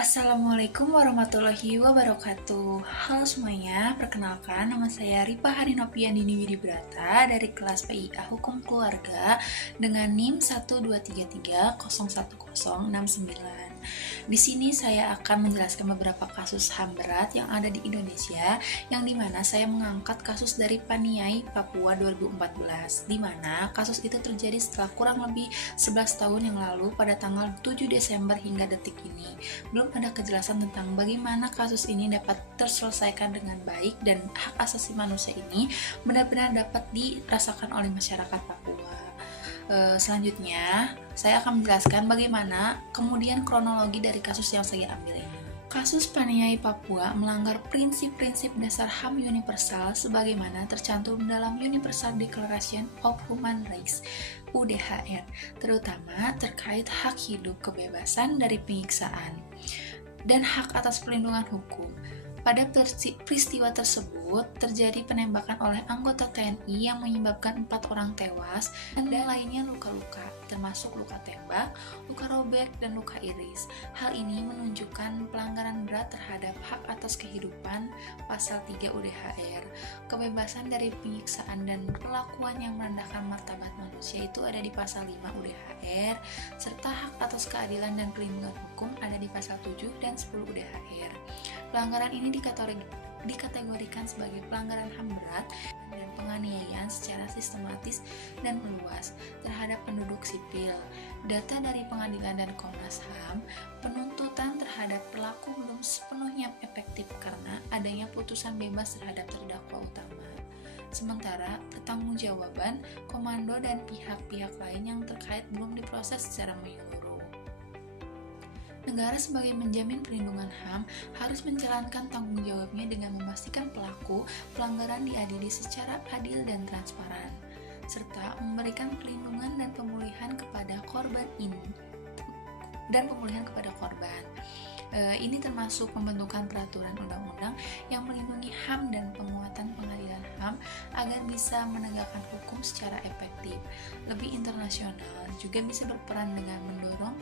Assalamualaikum warahmatullahi wabarakatuh. Halo semuanya, perkenalkan nama saya Ripa Harinopian Dini Widibrata dari kelas PIA Hukum Keluarga dengan NIM 123301069. Di sini saya akan menjelaskan beberapa kasus HAM berat yang ada di Indonesia, yang dimana saya mengangkat kasus dari Paniai, Papua 2014, dimana kasus itu terjadi setelah kurang lebih 11 tahun yang lalu pada tanggal 7 Desember hingga detik ini. Belum ada kejelasan tentang bagaimana kasus ini dapat terselesaikan dengan baik dan hak asasi manusia ini benar-benar dapat dirasakan oleh masyarakat Papua. Selanjutnya, saya akan menjelaskan bagaimana kemudian kronologi dari kasus yang saya ambil ini. Kasus Paniai Papua melanggar prinsip-prinsip dasar HAM universal sebagaimana tercantum dalam Universal Declaration of Human Rights (UDHR), terutama terkait hak hidup, kebebasan dari penyiksaan, dan hak atas perlindungan hukum. Pada peristiwa tersebut terjadi penembakan oleh anggota TNI yang menyebabkan 4 orang tewas dan lainnya luka-luka, termasuk luka tembak, luka robek, dan luka iris. Hal ini menunjukkan pelanggaran berat terhadap hak atas kehidupan pasal 3 UDHR. Kebebasan dari penyiksaan dan perlakuan yang merendahkan martabat manusia itu ada di pasal 5 UDHR, serta hak atas keadilan dan perlindungan hukum ada di pasal 7 dan 10 UDHR. Pelanggaran ini dikategorikan sebagai pelanggaran HAM berat dan penganiayaan secara sistematis dan meluas terhadap penduduk sipil. Data dari pengadilan dan Komnas HAM, penuntutan terhadap pelaku belum sepenuhnya efektif karena adanya putusan bebas terhadap terdakwa utama. Sementara pertanggungjawaban komando dan pihak-pihak lain yang terkait belum diproses secara menyeluruh. Negara sebagai menjamin perlindungan HAM harus menjalankan tanggung jawabnya dengan memastikan pelaku pelanggaran diadili secara adil dan transparan, serta memberikan perlindungan dan pemulihan kepada korban. Ini termasuk pembentukan peraturan undang-undang yang melindungi HAM dan penguatan pengadilan HAM agar bisa menegakkan hukum secara efektif. Lebih internasional juga bisa berperan dengan mendorong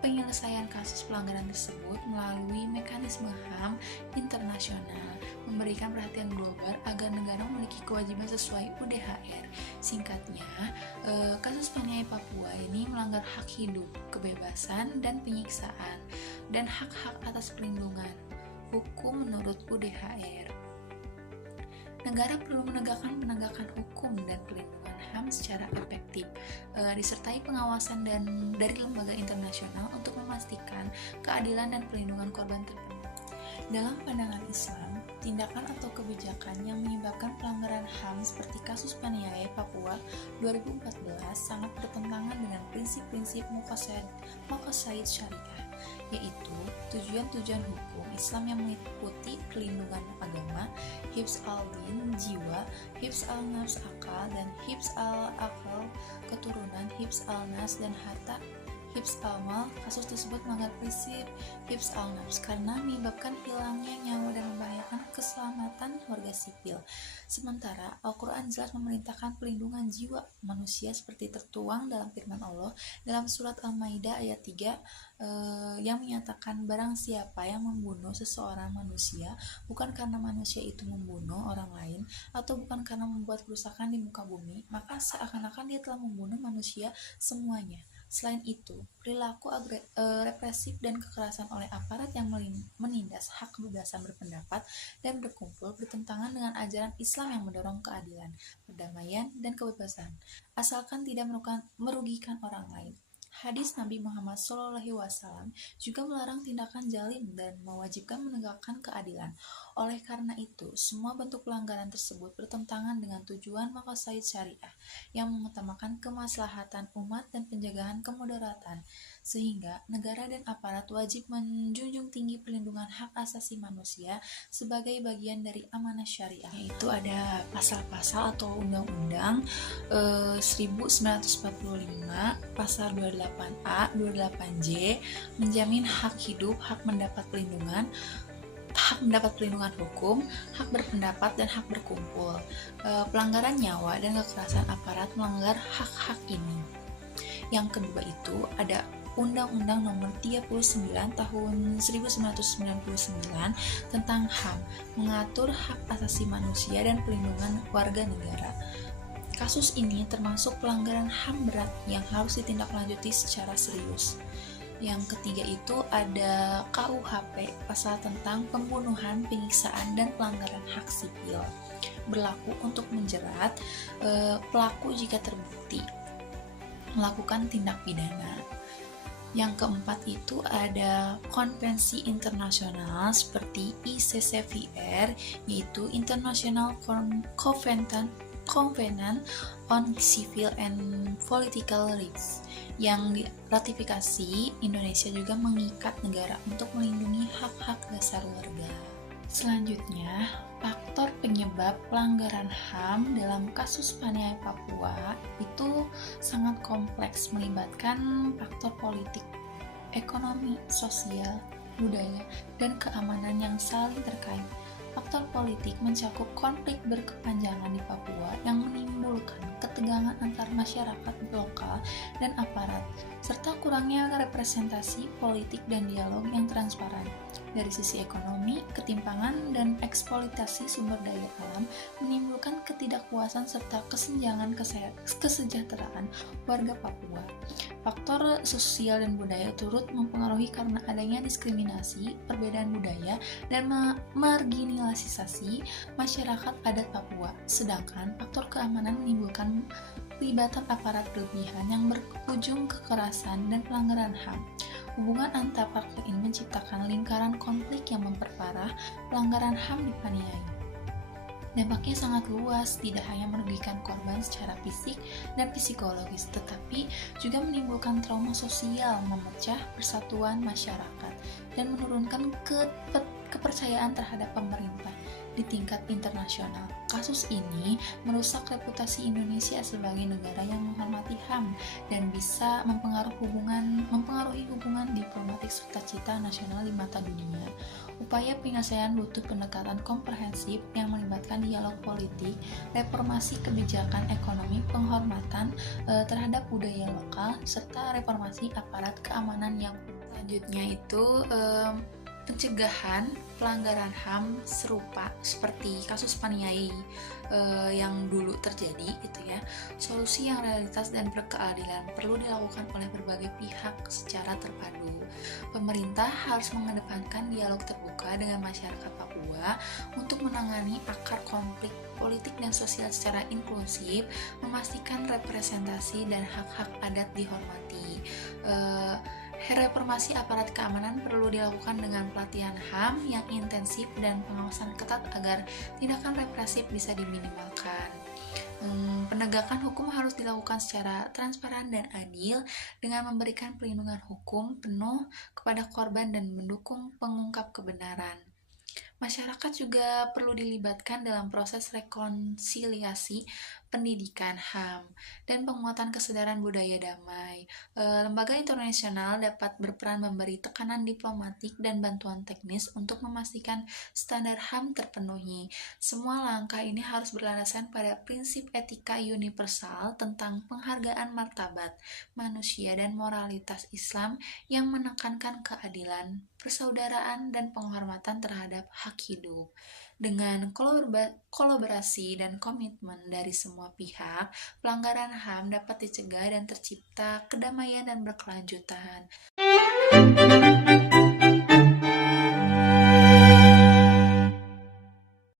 penyelesaian kasus pelanggaran tersebut melalui mekanisme HAM internasional, memberikan perhatian global agar negara memiliki kewajiban sesuai UDHR. Singkatnya, kasus Paniai Papua ini melanggar hak hidup, kebebasan, dan penyiksaan, dan hak-hak atas perlindungan hukum menurut UDHR. Negara perlu menegakkan penegakan hukum dan perlindungan HAM secara efektif, disertai pengawasan dari lembaga internasional untuk memastikan keadilan dan perlindungan korban terpenuhi. Dalam pandangan Islam, tindakan atau kebijakan yang menyebabkan pelanggaran HAM seperti kasus Paniai Papua 2014 sangat bertentangan dengan prinsip-prinsip Muqasyid Syariah, yaitu tujuan-tujuan hukum Islam yang meliputi perlindungan agama, hifz al-din jiwa, hifz al-nafs akal, dan hifz al-aql keturunan, hifz al-nas dan harta, hifz al-mal. Kasus tersebut melanggar prinsip hifz al-nafs karena menyebabkan hilangnya nyawa dan membahayakan keselamatan warga sipil. Sementara Al-Quran jelas memerintahkan perlindungan jiwa manusia seperti tertuang dalam firman Allah dalam surat Al-Maidah ayat 3 yang menyatakan barang siapa yang membunuh seseorang manusia bukan karena manusia itu membunuh orang lain atau bukan karena membuat kerusakan di muka bumi, maka seakan-akan dia telah membunuh manusia semuanya. Selain itu, perilaku represif dan kekerasan oleh aparat yang menindas hak kebebasan berpendapat dan berkumpul bertentangan dengan ajaran Islam yang mendorong keadilan, perdamaian, dan kebebasan, asalkan tidak merugikan orang lain. Hadis Nabi Muhammad SAW juga melarang tindakan zalim dan mewajibkan menegakkan keadilan. Oleh karena itu, semua bentuk pelanggaran tersebut bertentangan dengan tujuan Maqasyid Syariah yang mengutamakan kemaslahatan umat dan penjagaan kemudaratan, sehingga negara dan aparat wajib menjunjung tinggi perlindungan hak asasi manusia sebagai bagian dari amanah syariah. Yaitu ada pasal-pasal atau undang-undang 1945, pasal 28A, 28J menjamin hak hidup, hak mendapat perlindungan hukum, hak berpendapat, dan hak berkumpul. Pelanggaran nyawa dan kekerasan aparat melanggar hak-hak ini. Yang kedua itu ada Undang-Undang Nomor 39 Tahun 1999 tentang HAM, mengatur hak asasi manusia dan pelindungan warga negara. Kasus ini termasuk pelanggaran HAM berat yang harus ditindaklanjuti secara serius. Yang ketiga itu ada KUHP, pasal tentang pembunuhan, penyiksaan, dan pelanggaran hak sipil. Berlaku untuk menjerat pelaku jika terbukti melakukan tindak pidana. Yang keempat itu ada konvensi internasional seperti ICCPR, yaitu International Covenant on Civil and Political Rights, yang diratifikasi. Indonesia juga mengikat negara untuk melindungi hak-hak dasar warga. Selanjutnya, faktor penyebab pelanggaran HAM dalam kasus Paniai Papua itu sangat kompleks, melibatkan faktor politik, ekonomi, sosial, budaya, dan keamanan yang saling terkait. Faktor politik mencakup konflik berkepanjangan di Papua yang menimbulkan ketegangan antar masyarakat lokal dan aparat, serta kurangnya representasi politik dan dialog yang transparan. Dari sisi ekonomi, ketimpangan dan eksploitasi sumber daya alam menimbulkan ketidakpuasan serta kesenjangan kesejahteraan warga Papua. Faktor sosial dan budaya turut mempengaruhi karena adanya diskriminasi, perbedaan budaya, dan marginalisasi masyarakat adat Papua. Sedangkan faktor keamanan menimbulkan pelibatan aparat berlebihan yang berujung kekerasan dan pelanggaran HAM. Hubungan antar faktor ini menciptakan lingkaran konflik yang memperparah pelanggaran HAM di Paniai. Dampaknya sangat luas, tidak hanya merugikan korban secara fisik dan psikologis, tetapi juga menimbulkan trauma sosial, memecah persatuan masyarakat, dan menurunkan kepercayaan terhadap pemerintah di tingkat internasional. Kasus ini merusak reputasi Indonesia sebagai negara yang menghormati HAM dan bisa mempengaruhi hubungan diplomatik serta cita nasional di mata dunia. Upaya penyelesaian butuh pendekatan komprehensif yang melibatkan dialog politik, reformasi kebijakan ekonomi, penghormatan terhadap budaya lokal, serta reformasi aparat keamanan yang selanjutnya itu pencegahan pelanggaran HAM serupa seperti kasus Paniai yang dulu terjadi gitu ya. Solusi yang realitas dan berkeadilan perlu dilakukan oleh berbagai pihak secara terpadu. Pemerintah harus mengedepankan dialog terbuka dengan masyarakat Papua untuk menangani akar konflik politik dan sosial secara inklusif, memastikan representasi dan hak-hak adat dihormati. Reformasi aparat keamanan perlu dilakukan dengan pelatihan HAM yang intensif dan pengawasan ketat agar tindakan represif bisa diminimalkan. Penegakan hukum harus dilakukan secara transparan dan adil dengan memberikan perlindungan hukum penuh kepada korban dan mendukung pengungkap kebenaran. Masyarakat juga perlu dilibatkan dalam proses rekonsiliasi, pendidikan HAM, dan penguatan kesadaran budaya damai. Lembaga internasional dapat berperan memberi tekanan diplomatik dan bantuan teknis untuk memastikan standar HAM terpenuhi. Semua langkah ini harus berlandaskan pada prinsip etika universal tentang penghargaan martabat manusia dan moralitas Islam yang menekankan keadilan, persaudaraan, dan penghormatan terhadap hak hidup. Dengan kolaborasi dan komitmen dari semua pihak, pelanggaran HAM dapat dicegah dan tercipta kedamaian dan berkelanjutan.